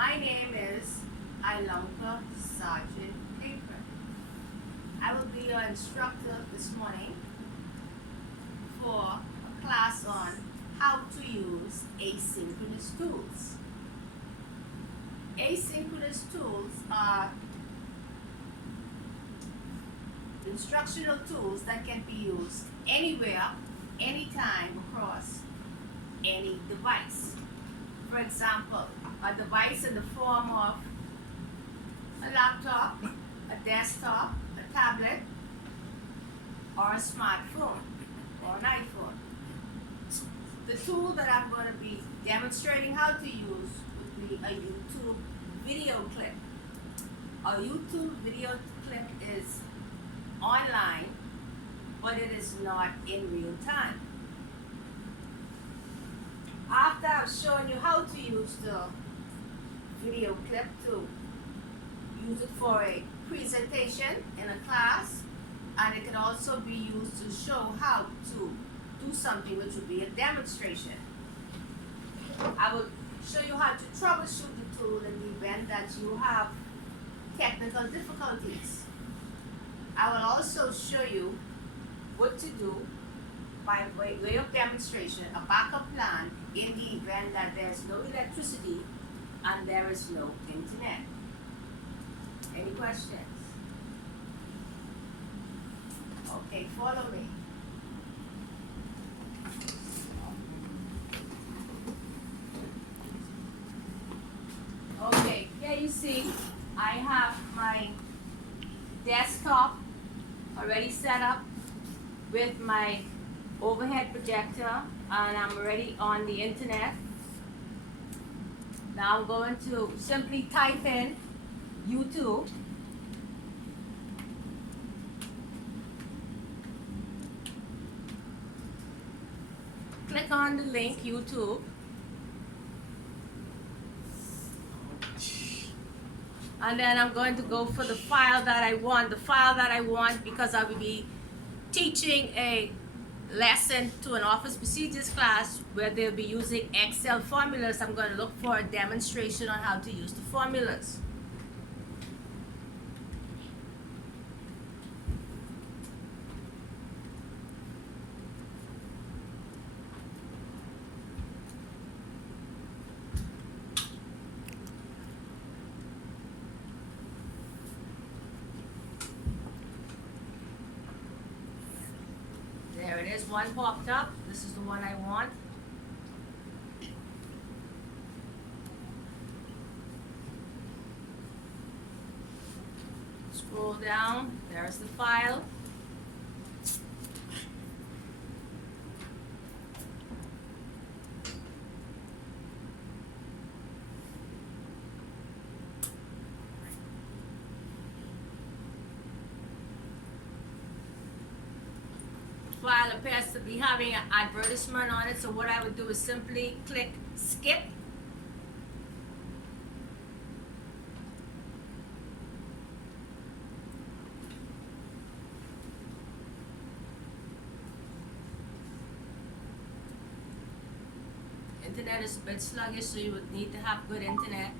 My name is Ilonka Sargent Capron. I will be your instructor this morning for a class on how to use asynchronous tools. Asynchronous tools are instructional tools that can be used anywhere, anytime, across any device. For example, a device in the form of a laptop, a desktop, a tablet, or a smartphone, or an iPhone. The tool that I'm going to be demonstrating how to use would be a YouTube video clip. A YouTube video clip is online, but it is not in real time. After I've shown you how to use the video clip to use it for a presentation in a class, and it can also be used to show how to do something, which would be a demonstration. I will show you how to troubleshoot the tool in the event that you have technical difficulties. I will also show you what to do by way of demonstration, a backup plan in the event that there's no electricity and there is no internet. Any questions? Okay, follow me. Okay, here you see I have my desktop already set up with my overhead projector, and I'm already on the internet. Now I'm going to simply type in YouTube. Click on the link YouTube. And then I'm going to go for the file that I want. The file that I want, because I will be teaching a lesson to an office procedures class where they'll be using Excel formulas. I'm going to look for a demonstration on how to use the formulas. There it is, one popped up. This is the one I want. Scroll down, there's the file. File appears to be having an advertisement on it, so what I would do is simply click skip. Internet is a bit sluggish, so you would need to have good internet.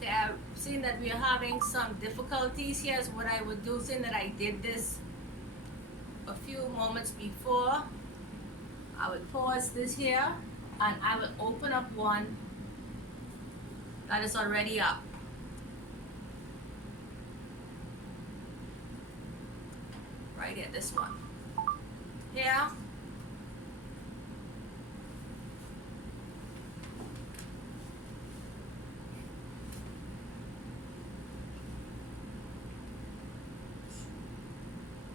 Okay, I've seen that we are having some difficulties here. So what I would do, seeing that I did this a few moments before, I would pause this here and I will open up one that is already up. Right here, this one. Here.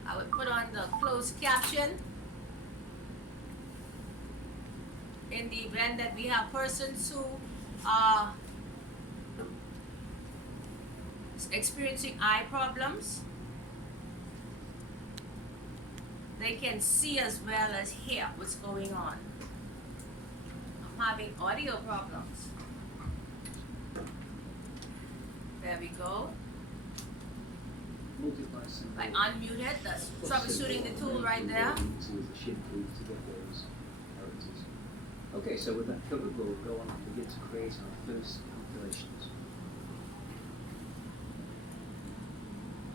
I would put on the closed caption in the event that we have persons who are experiencing eye problems. They can see as well as hear what's going on. I'm having audio problems. There we go. Multiply symbol. I unmuted, that's troubleshooting the tool right there. Into the shift key to get those characters. Okay, so with that covered, we'll go on and begin to create our first calculations.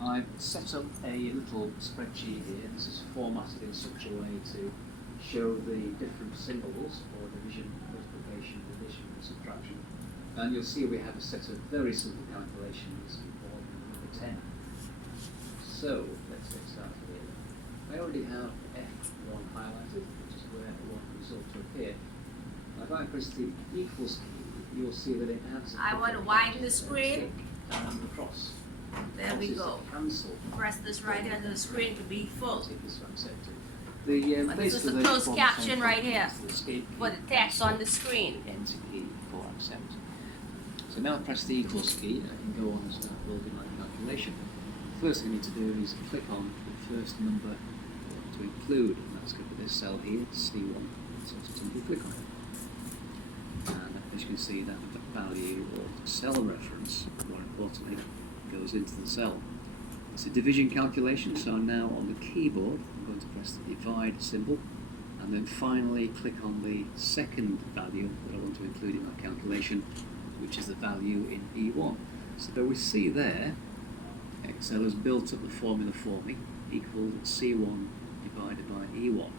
I've set up a little spreadsheet here. This is formatted in such a way to show the different symbols for division, multiplication, addition, and subtraction. And you'll see we have a set of very simple calculations for number 10. So, let's get started here. I already have F1 highlighted, which is where I want the result to appear. Now, if I press the equals key, you'll see that it adds a I want to widen the screen. And across. There we go. Cancel. Press this right here, and the screen to be full. Take this one accepted. This is a closed caption right here for the text on the screen. Enter key for accept. So now I press the equals key and I can go on and start building my calculation. The first thing I need to do is click on the first number to include, and that's going to be this cell here, C1. So simply click on it. And as you can see, that value or cell reference, more importantly, goes into the cell. It's a division calculation, so now on the keyboard I'm going to press the divide symbol and then finally click on the second value that I want to include in my calculation, which is the value in E1. So we see there Excel has built up the formula for me, equal C1 divided by E1.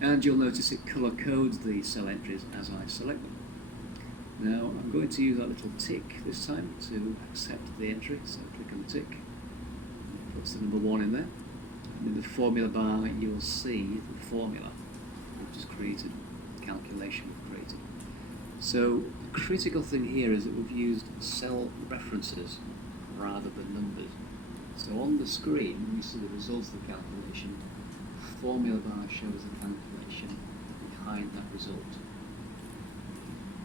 And you'll notice it colour codes the cell entries as I select them. Now I'm going to use that little tick this time to accept the entry, so click on the tick, and puts the number 1 in there, and in the formula bar you'll see the formula we've just created, the calculation we've created. So the critical thing here is that we've used cell references rather than numbers. So on the screen when you see the results of the calculation, the formula bar shows the calculation behind that result.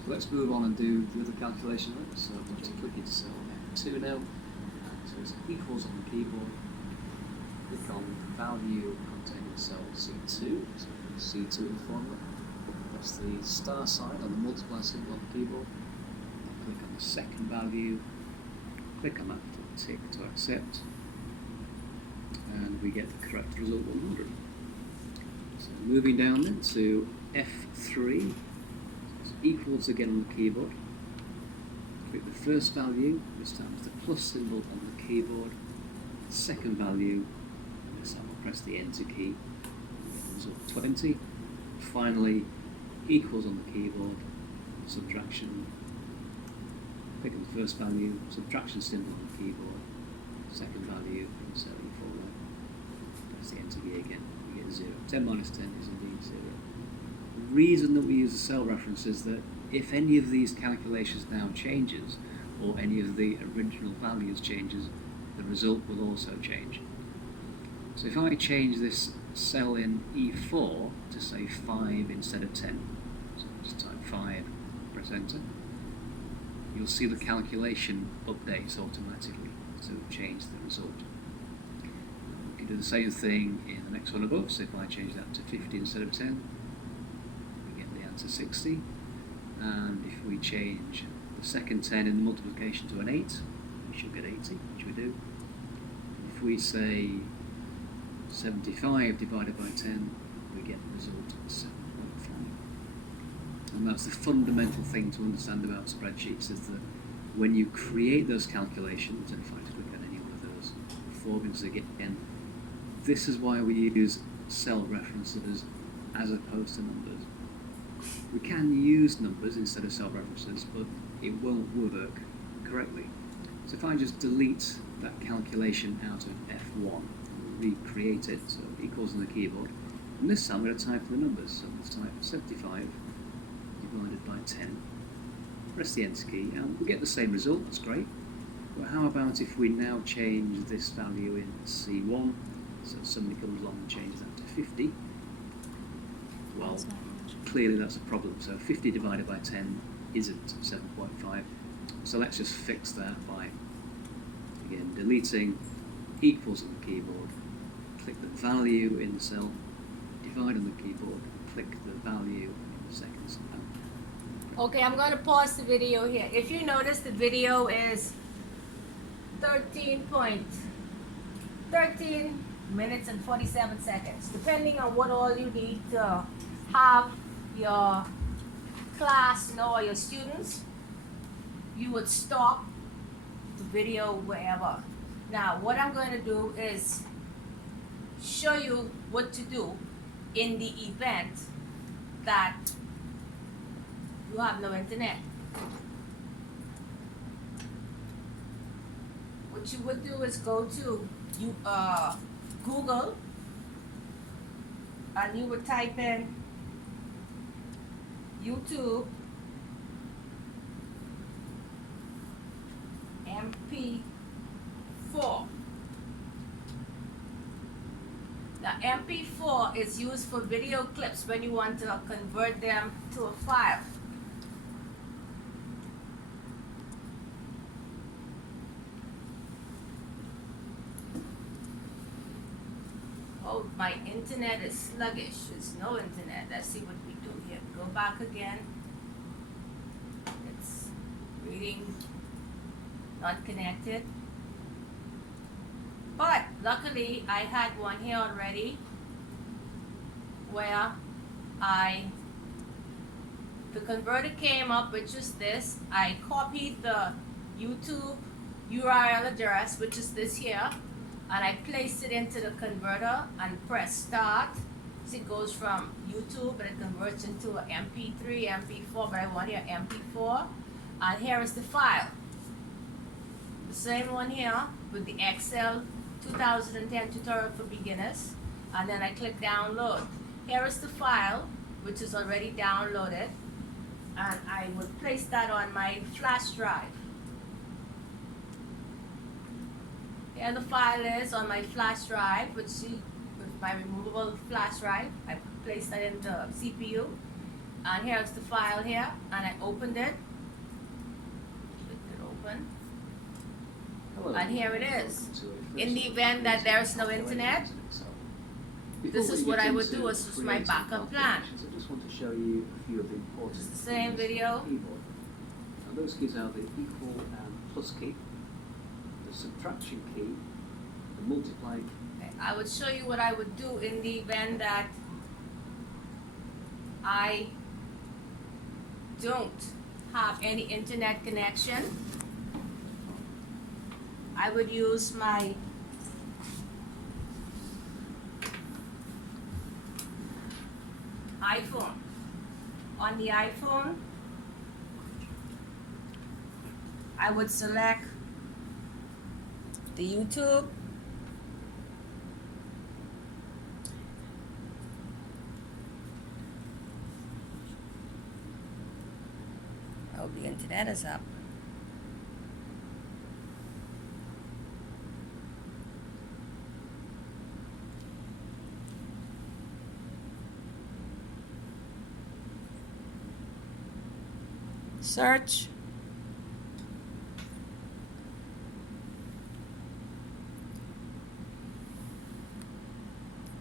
So let's move on and do the other calculation. So I'm going to click into cell F2 now. So it's equals on the keyboard. Click on the value containing cell C2. So C2 in the formula. Press the star sign on the multiply symbol on the keyboard. Then click on the second value. Click on that little tick to accept. And we get the correct result 100. So moving down then to F3. Equals again on the keyboard. Click the first value, this time it's the plus symbol on the keyboard. The second value, this time we'll press the enter key. Get the result 20. Finally, equals on the keyboard, subtraction. Click on the first value, subtraction symbol on the keyboard. Second value, insert the formula. Press the enter key again, we get 0. 10 minus 10 is indeed 0. The reason that we use the cell reference is that if any of these calculations now changes, or any of the original values changes, the result will also change. So if I change this cell in E4 to say 5 instead of 10, so just type 5, press enter, you'll see the calculation updates automatically to change the result. We can do the same thing in the next one above, so if I change that to 50 instead of 10, to 60, and if we change the second 10 in the multiplication to an 8, we should get 80, which we do. If we say 75 divided by 10, we get the result of 7.5. And that's the fundamental thing to understand about spreadsheets, is that when you create those calculations, and if I click on any one of those formulas again, this is why we use cell references as opposed to numbers. We can use numbers instead of cell references, but it won't work correctly. So if I just delete that calculation out of F1, recreate it, so equals on the keyboard, and this time I'm going to type the numbers. So let's type 75 divided by 10. Press the enter key, and we get the same result, that's great. But how about if we now change this value in C1, so somebody comes along and changes that to 50, well, clearly that's a problem. So 50 divided by 10 isn't 7.5. So let's just fix that by, again, deleting equals on the keyboard, click the value in the cell, divide on the keyboard, click the value in the second cell. Okay, I'm going to pause the video here. If you notice, the video is 13 minutes and 47 seconds, depending on what all you need to have your class know or your students. You would stop the video wherever. Now, what I'm going to do is show you what to do in the event that you have no internet. What you would do is go to Google, and you would type in YouTube MP4. Now, MP4 is used for video clips when you want to convert them to a file. Oh, my internet is sluggish. There's no internet. Let's see what we do here. Go back again. It's reading not connected. But luckily, I had one here already where the converter came up, which is this. I copied the YouTube URL address, which is this here, and I placed it into the converter and press start. So it goes from YouTube and it converts into an MP3, MP4, but I want here MP4. And here is the file. The same one here with the Excel 2010 tutorial for beginners. And then I click download. Here is the file, which is already downloaded. And I would place that on my flash drive. Here the file is on my flash drive, which is my removable flash drive. I placed that into CPU. And here's the file here, and I opened it. Click it open. Hello. And here it is. In the event that there's no internet, this is what I would do. This is my backup plan. I just want to show you a few of the important It's the same video. keyboard. Now those keys are the equal and plus key, the subtraction key, the multiply key. I would show you what I would do in the event that I don't have any internet connection. I would use my iPhone. On the iPhone, I would select the YouTube. I hope the internet is up. Search.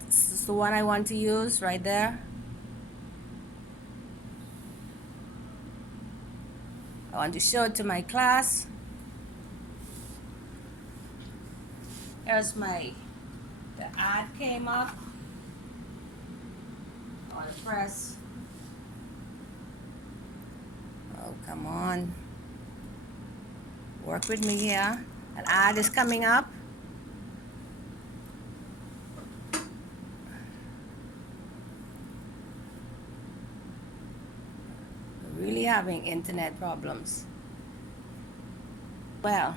This is the one I want to use right there. I want to show it to my class. Here's the ad came up. I want to press. Oh, come on. Work with me here. An ad is coming up. We're really having internet problems. Well,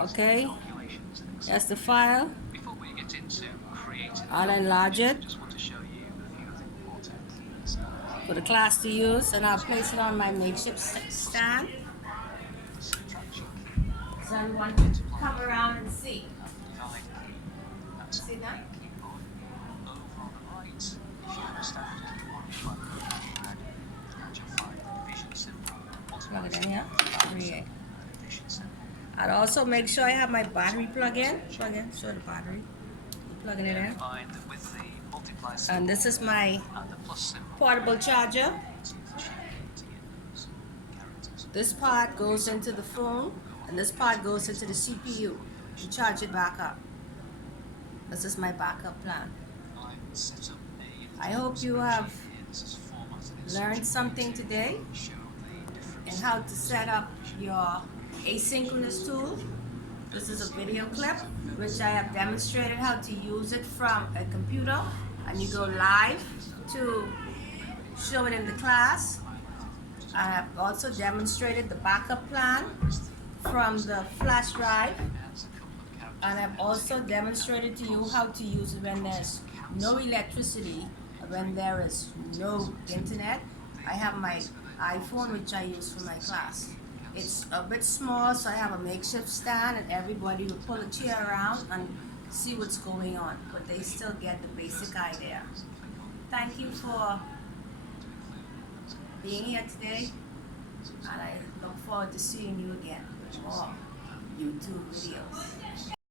okay. That's the file. I'll enlarge it for the class to use, and I'll place it on my makeshift stand so everyone can come around and see. See that? Plug it in here. Create. I'll also make sure I have my battery plug in. Show the battery. plugging it in. Find that with the multiply And symbol this is my and the plus symbol, portable charger. to get those characters. This part goes into the phone, and this part goes into the CPU to charge it back up. This is my backup plan. I hope you have learned something today in how to set up your asynchronous tool. This is a video clip which I have demonstrated how to use it from a computer, and you go live to show it in the class. I have also demonstrated the backup plan from the flash drive, and I've also demonstrated to you how to use it when there's no electricity, when there is no internet. I have my iPhone which I use for my class. It's a bit small, so I have a makeshift stand, and everybody will pull a chair around and see what's going on, but they still get the basic idea. Thank you for being here today, and I look forward to seeing you again with more YouTube videos.